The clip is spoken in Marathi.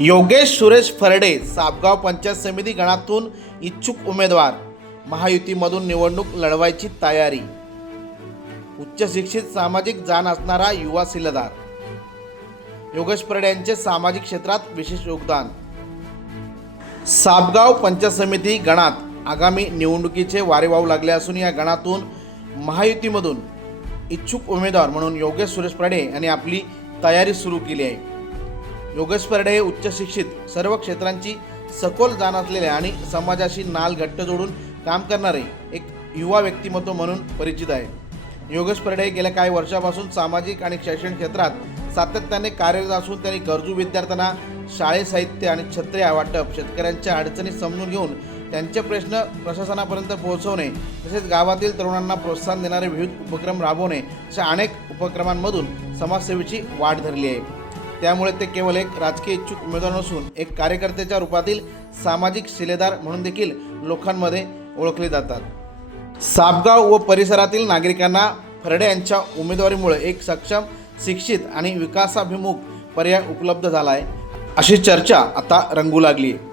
योगेश सुरेश फरडे सापगाव पंचायत समिती गणातून इच्छुक उमेदवार. महायुतीमधून निवडणूक लढवायची तयारी. उच्च शिक्षित सामाजिक जाण असणारा युवा सिलदार योगेश फरडे यांचे सामाजिक क्षेत्रात विशेष योगदान. सापगाव पंचायत समिती गणात आगामी निवडणुकीचे वारे वाहू लागले असून या गणातून महायुतीमधून इच्छुक उमेदवार म्हणून योगेश सुरेश फरडे यांनी आपली तयारी सुरू केली आहे. योगेश परडे हे उच्च शिक्षित सर्व क्षेत्रांची सखोल जाण असलेले आणि समाजाशी नाल घट्ट जोडून काम करणारे एक युवा व्यक्तिमत्व म्हणून परिचित आहे. योगेश परडे हे गेल्या काही वर्षापासून सामाजिक आणि शैक्षणिक क्षेत्रात सातत्याने कार्यरत असून त्यांनी गरजू विद्यार्थ्यांना शाळे साहित्य आणि छत्र्या वाटप शेतकऱ्यांच्या अडचणी समजून घेऊन त्यांचे प्रश्न प्रशासनापर्यंत पोहोचवणे तसेच गावातील तरुणांना प्रोत्साहन देणारे विविध उपक्रम राबवणे अशा अनेक उपक्रमांमधून समाजसेवेची वाढ धरली आहे. त्यामुळे ते केवळ एक राजकीय इच्छुक उमेदवार नसून एक कार्यकर्त्याच्या रूपातील सामाजिक शिलेदार म्हणून देखील लोकांमध्ये ओळखले जातात. सापगाव व परिसरातील नागरिकांना फरडे यांच्या उमेदवारीमुळे एक सक्षम शिक्षित आणि विकासाभिमुख पर्याय उपलब्ध झाला आहे अशी चर्चा आता रंगू लागली आहे